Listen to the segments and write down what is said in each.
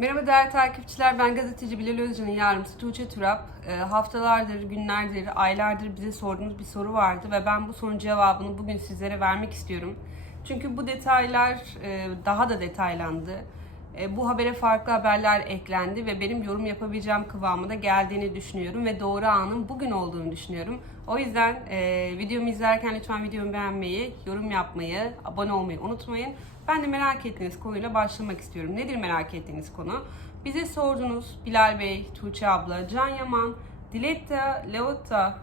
Merhaba değerli takipçiler, ben gazeteci Bilal Özcan'ın yardımcısı Tuğçe Turap. Ee, haftalardır, günlerdir, aylardır bize sorduğunuz bir soru vardı ve ben bu sorunun cevabını bugün sizlere vermek istiyorum. Çünkü bu detaylar e, daha da detaylandı. E, bu habere farklı haberler eklendi ve benim yorum yapabileceğim kıvamına geldiğini düşünüyorum ve doğru anın bugün olduğunu düşünüyorum. O yüzden e, videomu izlerken lütfen videomu beğenmeyi, yorum yapmayı, abone olmayı unutmayın. Ben de merak ettiğiniz konuyla başlamak istiyorum. Nedir merak ettiğiniz konu? Bize sordunuz Bilal Bey, Tuğçe abla, Can Yaman, Diletta, Leotta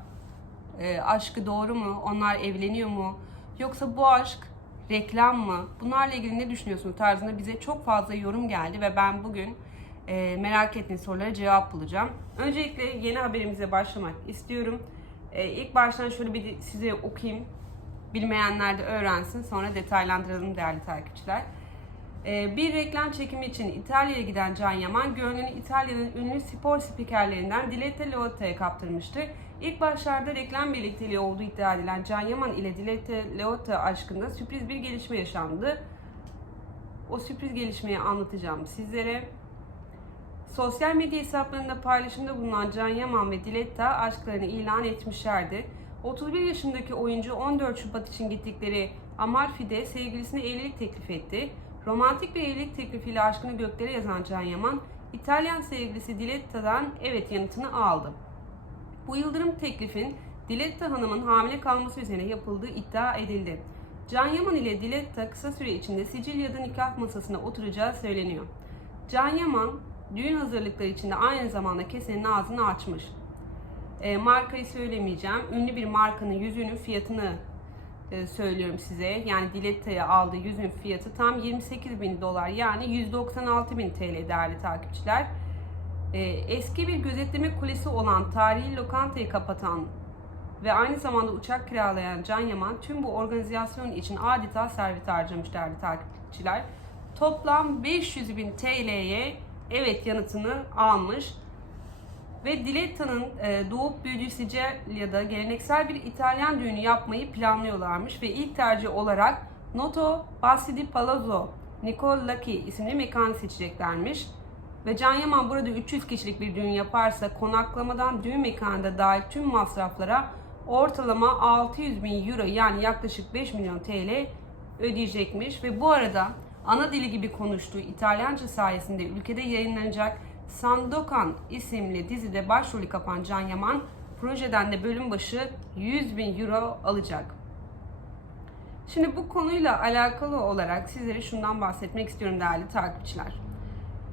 e, aşkı doğru mu? Onlar evleniyor mu? Yoksa bu aşk reklam mı? Bunlarla ilgili ne düşünüyorsunuz tarzında bize çok fazla yorum geldi ve ben bugün e, merak ettiğiniz sorulara cevap bulacağım. Öncelikle yeni haberimize başlamak istiyorum. E, ilk baştan şöyle bir size okuyayım. Bilmeyenler de öğrensin. Sonra detaylandıralım değerli takipçiler. Ee, Bir reklam çekimi için İtalya'ya giden Can Yaman, gönlünü İtalya'nın ünlü spor spikerlerinden Diletta Leotta'ya kaptırmıştı. İlk başlarda reklam birlikteliği olduğu iddia edilen Can Yaman ile Diletta Leotta aşkında sürpriz bir gelişme yaşandı. O sürpriz gelişmeyi anlatacağım sizlere. Sosyal medya hesaplarında paylaşımda bulunan Can Yaman ve Diletta aşklarını ilan etmişlerdi. 31 yaşındaki oyuncu 14 Şubat için gittikleri Amalfi'de sevgilisine evlilik teklif etti. Romantik bir evlilik teklifiyle aşkını göklere yazan Can Yaman, İtalyan sevgilisi Diletta'dan evet yanıtını aldı. Bu yıldırım teklifin Diletta Hanım'ın hamile kalması üzerine yapıldığı iddia edildi. Can Yaman ile Diletta kısa süre içinde Sicilya'da nikah masasına oturacağı söyleniyor. Can Yaman, düğün hazırlıkları içinde aynı zamanda kesenin ağzını açmış. E, markayı söylemeyeceğim. Ünlü bir markanın yüzüğünün fiyatını e, söylüyorum size. Yani Diletta'ya aldığı yüzüğün fiyatı tam 28 bin dolar yani 196 bin TL değerli takipçiler. E, eski bir gözetleme kulesi olan tarihi lokantayı kapatan ve aynı zamanda uçak kiralayan Can Yaman tüm bu organizasyon için adeta servet harcamış değerli takipçiler. Toplam 500 bin TL'ye evet yanıtını almış. Ve Diletta'nın e, doğup büyüdüğü Sicilya'da geleneksel bir İtalyan düğünü yapmayı planlıyorlarmış ve ilk tercih olarak Noto Bassi di Palazzo Nicole Lucky isimli mekan seçeceklermiş. Ve Can Yaman burada 300 kişilik bir düğün yaparsa konaklamadan düğün mekanında dahil tüm masraflara ortalama 600 bin euro yani yaklaşık 5 milyon TL ödeyecekmiş. Ve bu arada ana dili gibi konuştuğu İtalyanca sayesinde ülkede yayınlanacak Sandokan isimli dizide başrolü kapan Can Yaman projeden de bölüm başı 100 bin euro alacak. Şimdi bu konuyla alakalı olarak sizlere şundan bahsetmek istiyorum değerli takipçiler.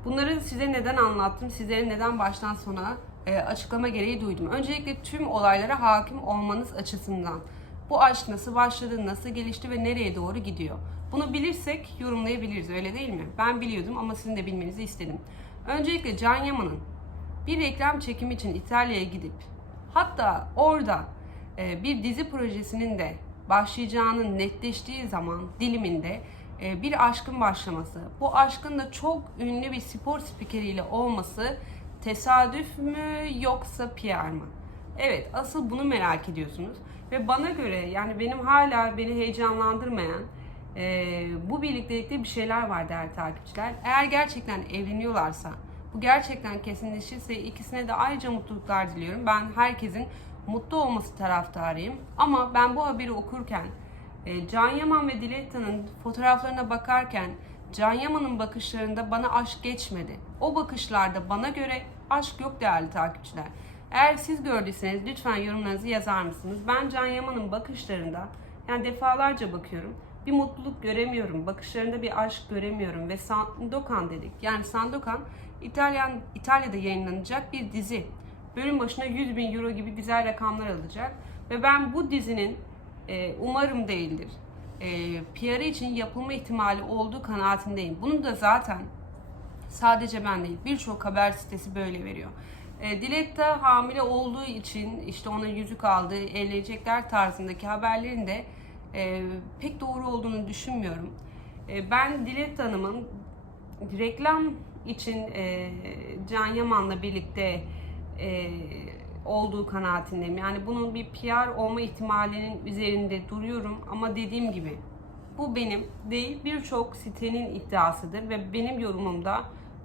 Bunları size neden anlattım, sizlere neden baştan sona e, açıklama gereği duydum. Öncelikle tüm olaylara hakim olmanız açısından. Bu aşk nasıl başladı, nasıl gelişti ve nereye doğru gidiyor? Bunu bilirsek yorumlayabiliriz öyle değil mi? Ben biliyordum ama sizin de bilmenizi istedim. Öncelikle Can Yaman'ın bir reklam çekimi için İtalya'ya gidip hatta orada e, bir dizi projesinin de başlayacağının netleştiği zaman diliminde bir aşkın başlaması, bu aşkın da çok ünlü bir spor spikeriyle olması tesadüf mü yoksa PR mı? Evet, asıl bunu merak ediyorsunuz ve bana göre yani benim hala beni heyecanlandırmayan e, bu birliktelikte bir şeyler var değerli takipçiler. Eğer gerçekten evleniyorlarsa, bu gerçekten kesinleşirse ikisine de ayrıca mutluluklar diliyorum. Ben herkesin mutlu olması taraftarıyım. Ama ben bu haberi okurken, e, Can Yaman ve Diletta'nın fotoğraflarına bakarken Can Yaman'ın bakışlarında bana aşk geçmedi. O bakışlarda bana göre aşk yok değerli takipçiler. Eğer siz gördüyseniz lütfen yorumlarınızı yazar mısınız? Ben Can Yaman'ın bakışlarında yani defalarca bakıyorum bir mutluluk göremiyorum. Bakışlarında bir aşk göremiyorum ve Sandokan dedik. Yani Sandokan İtalyan İtalya'da yayınlanacak bir dizi. Bölüm başına 100 bin euro gibi güzel rakamlar alacak. Ve ben bu dizinin e, umarım değildir. E, PR'ı için yapılma ihtimali olduğu kanaatindeyim. Bunu da zaten sadece ben değil birçok haber sitesi böyle veriyor. E, Diletta hamile olduğu için işte ona yüzük aldı, evlenecekler tarzındaki haberlerin de e, pek doğru olduğunu düşünmüyorum. E, ben Diletta Hanım'ın reklam için e, Can Yaman'la birlikte e, olduğu kanaatindeyim. Yani bunun bir PR olma ihtimalinin üzerinde duruyorum ama dediğim gibi bu benim değil birçok sitenin iddiasıdır ve benim yorumumda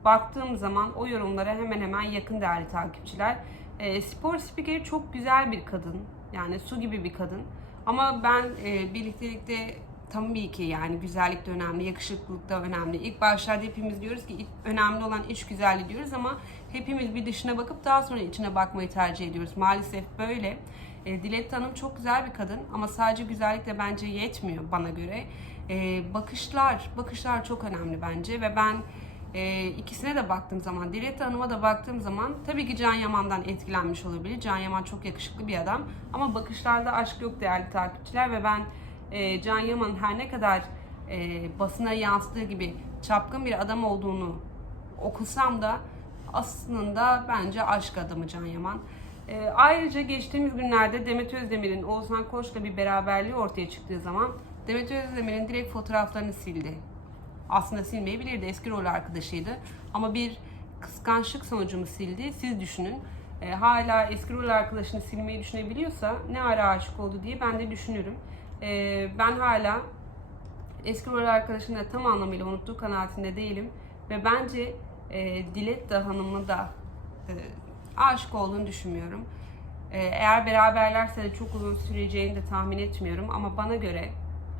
baktığım zaman o yorumlara hemen hemen yakın değerli takipçiler. E, spor spikeri çok güzel bir kadın. Yani su gibi bir kadın. Ama ben e, birliktelikte tabii ki yani güzellik de önemli, yakışıklılık da önemli. İlk başlarda hepimiz diyoruz ki önemli olan iç güzelliği diyoruz ama hepimiz bir dışına bakıp daha sonra içine bakmayı tercih ediyoruz. Maalesef böyle. E, Dilek Hanım çok güzel bir kadın ama sadece güzellik de bence yetmiyor bana göre. E, bakışlar, bakışlar çok önemli bence ve ben e, ikisine de baktığım zaman, Dilek Hanım'a da baktığım zaman tabii ki Can Yaman'dan etkilenmiş olabilir. Can Yaman çok yakışıklı bir adam ama bakışlarda aşk yok değerli takipçiler ve ben e, Can Yaman'ın her ne kadar e, basına yansıdığı gibi çapkın bir adam olduğunu okusam da aslında bence aşk adamı Can Yaman. E, ayrıca geçtiğimiz günlerde Demet Özdemir'in Oğuzhan Koç'la bir beraberliği ortaya çıktığı zaman Demet Özdemir'in direkt fotoğraflarını sildi. Aslında silmeyebilirdi. Eski rol arkadaşıydı. Ama bir kıskançlık sonucu mu sildi? Siz düşünün. E, hala eski rol arkadaşını silmeyi düşünebiliyorsa ne ara aşık oldu diye ben de düşünürüm. E, ben hala eski rol arkadaşını da tam anlamıyla unuttuğu kanaatinde değilim. Ve bence e, Diletta Hanım'ı da e, aşık olduğunu düşünmüyorum. E, eğer beraberlerse de çok uzun süreceğini de tahmin etmiyorum. Ama bana göre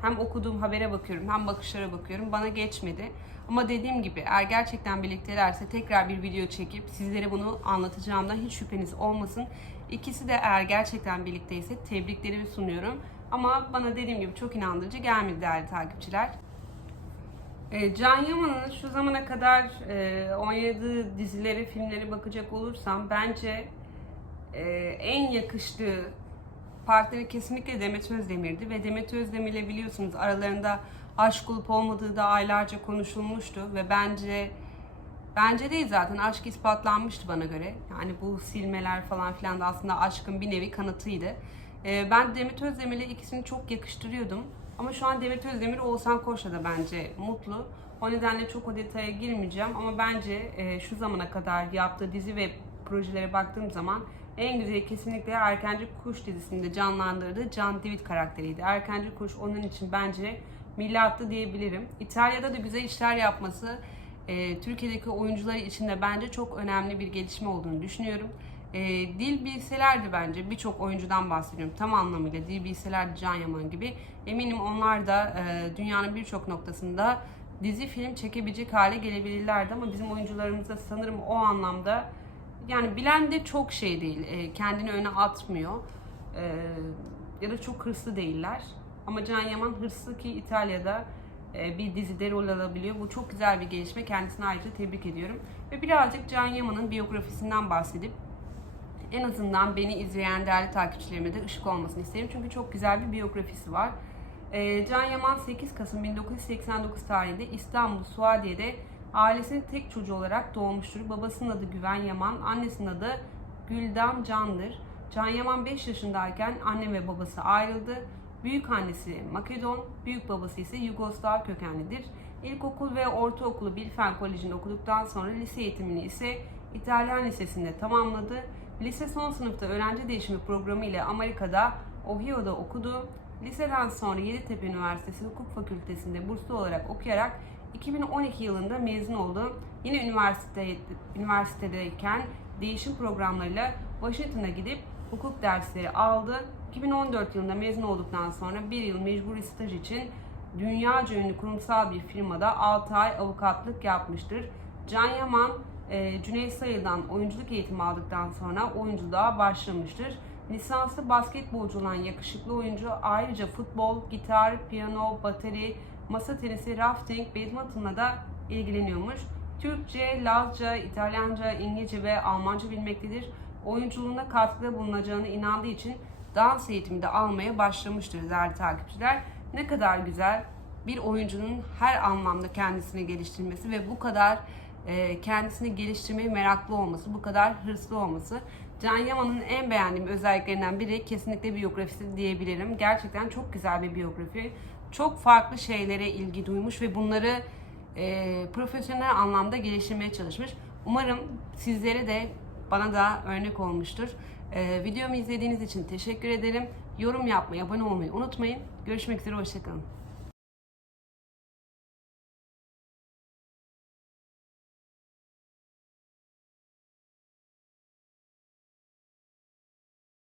hem okuduğum habere bakıyorum hem bakışlara bakıyorum. Bana geçmedi. Ama dediğim gibi eğer gerçekten birliktelerse tekrar bir video çekip sizlere bunu anlatacağımdan hiç şüpheniz olmasın. İkisi de eğer gerçekten birlikteyse tebriklerimi sunuyorum. Ama bana dediğim gibi çok inandırıcı gelmedi değerli takipçiler. E, Can Yaman'ın şu zamana kadar e, oynadığı dizileri, filmleri bakacak olursam bence e, en yakıştığı partneri kesinlikle Demet Özdemir'di ve Demet Özdemir'le biliyorsunuz aralarında aşk olup olmadığı da aylarca konuşulmuştu ve bence bence değil zaten aşk ispatlanmıştı bana göre. Yani bu silmeler falan filan da aslında aşkın bir nevi kanıtıydı. Ee, ben Demet Özdemir'le ikisini çok yakıştırıyordum. Ama şu an Demet Özdemir Oğuzhan Koç'la da bence mutlu. O nedenle çok o detaya girmeyeceğim ama bence e, şu zamana kadar yaptığı dizi ve projelere baktığım zaman en güzeli kesinlikle Erkenci Kuş dizisinde canlandırdığı Can David karakteriydi. Erkenci Kuş onun için bence milli diyebilirim. İtalya'da da güzel işler yapması e, Türkiye'deki oyuncular için de bence çok önemli bir gelişme olduğunu düşünüyorum. E, dil bilselerdi bence birçok oyuncudan bahsediyorum tam anlamıyla dil bilselerdi Can Yaman gibi eminim onlar da e, dünyanın birçok noktasında dizi film çekebilecek hale gelebilirlerdi ama bizim oyuncularımız da sanırım o anlamda yani bilen de çok şey değil e, kendini öne atmıyor e, ya da çok hırslı değiller ama Can Yaman hırslı ki İtalya'da e, bir dizide rol alabiliyor. Bu çok güzel bir gelişme. Kendisini ayrıca tebrik ediyorum. Ve birazcık Can Yaman'ın biyografisinden bahsedip en azından beni izleyen değerli takipçilerime de ışık olmasını isterim. Çünkü çok güzel bir biyografisi var. Ee, Can Yaman 8 Kasım 1989 tarihinde İstanbul Suadiye'de ailesinin tek çocuğu olarak doğmuştur. Babasının adı Güven Yaman, annesinin adı Güldam Can'dır. Can Yaman 5 yaşındayken anne ve babası ayrıldı. Büyük annesi Makedon, büyük babası ise Yugoslav kökenlidir. İlkokul ve ortaokulu Bilfen Koleji'nde okuduktan sonra lise eğitimini ise İtalyan Lisesi'nde tamamladı. Lise son sınıfta öğrenci değişimi programı ile Amerika'da Ohio'da okudu. Liseden sonra Yeditepe Üniversitesi Hukuk Fakültesi'nde burslu olarak okuyarak 2012 yılında mezun oldu. Yine üniversite, üniversitedeyken değişim programlarıyla Washington'a gidip hukuk dersleri aldı. 2014 yılında mezun olduktan sonra bir yıl mecburi staj için dünyaca ünlü kurumsal bir firmada 6 ay avukatlık yapmıştır. Can Yaman e, Cüneyt Sayıl'dan oyunculuk eğitimi aldıktan sonra oyunculuğa başlamıştır. Lisanslı basketbolcu olan yakışıklı oyuncu ayrıca futbol, gitar, piyano, bateri, masa tenisi, rafting, badminton'la da ilgileniyormuş. Türkçe, Lazca, İtalyanca, İngilizce ve Almanca bilmektedir. Oyunculuğuna katkıda bulunacağına inandığı için dans eğitimi de almaya başlamıştır değerli takipçiler. Ne kadar güzel bir oyuncunun her anlamda kendisini geliştirmesi ve bu kadar kendisini geliştirmeye meraklı olması, bu kadar hırslı olması. Can Yaman'ın en beğendiğim özelliklerinden biri kesinlikle biyografisi diyebilirim. Gerçekten çok güzel bir biyografi. Çok farklı şeylere ilgi duymuş ve bunları e, profesyonel anlamda geliştirmeye çalışmış. Umarım sizlere de bana da örnek olmuştur. E, videomu izlediğiniz için teşekkür ederim. Yorum yapmayı, abone olmayı unutmayın. Görüşmek üzere, hoşçakalın.